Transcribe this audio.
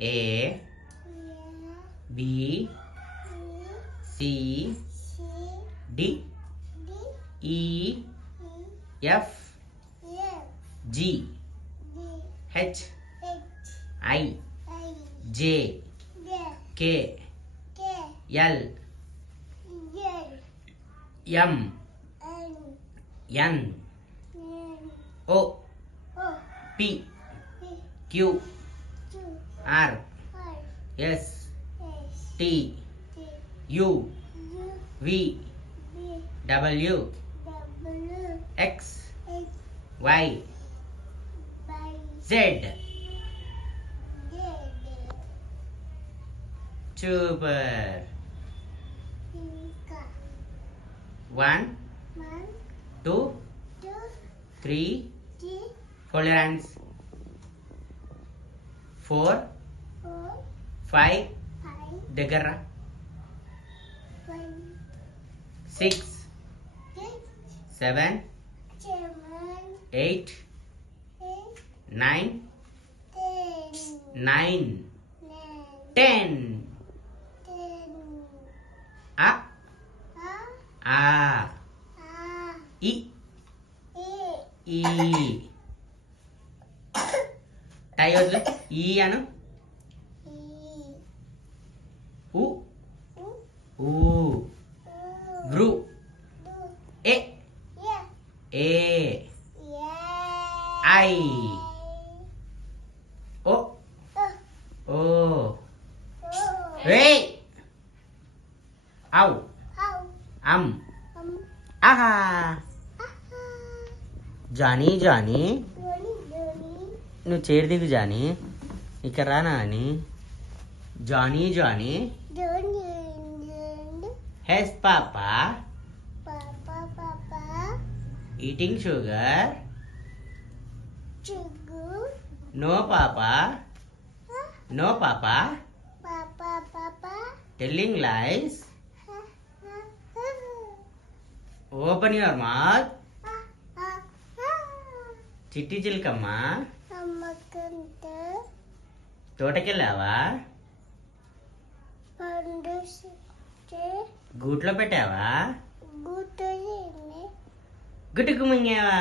A B C D E F G H I J K L M N O P Q R S T U V W X Y Z. Super. 1 2 3 fold your hands. 4 5 దగ్గర 6 7 8 9 10 A A I E టైర్లు ఈ అను U U Gru E A I O O Hey Au Aha Johnny Johnny నువ్వు చేరు దిగు Johnny ఇక్కడ రానా అని Johnny Johnny yes papa eating sugar no papa no papa telling lies open your mouth చిట్టి చిలకమ్మ తోటకెళ్ళావా గూట్లో పెట్టావా గుట్టుకు మింగావా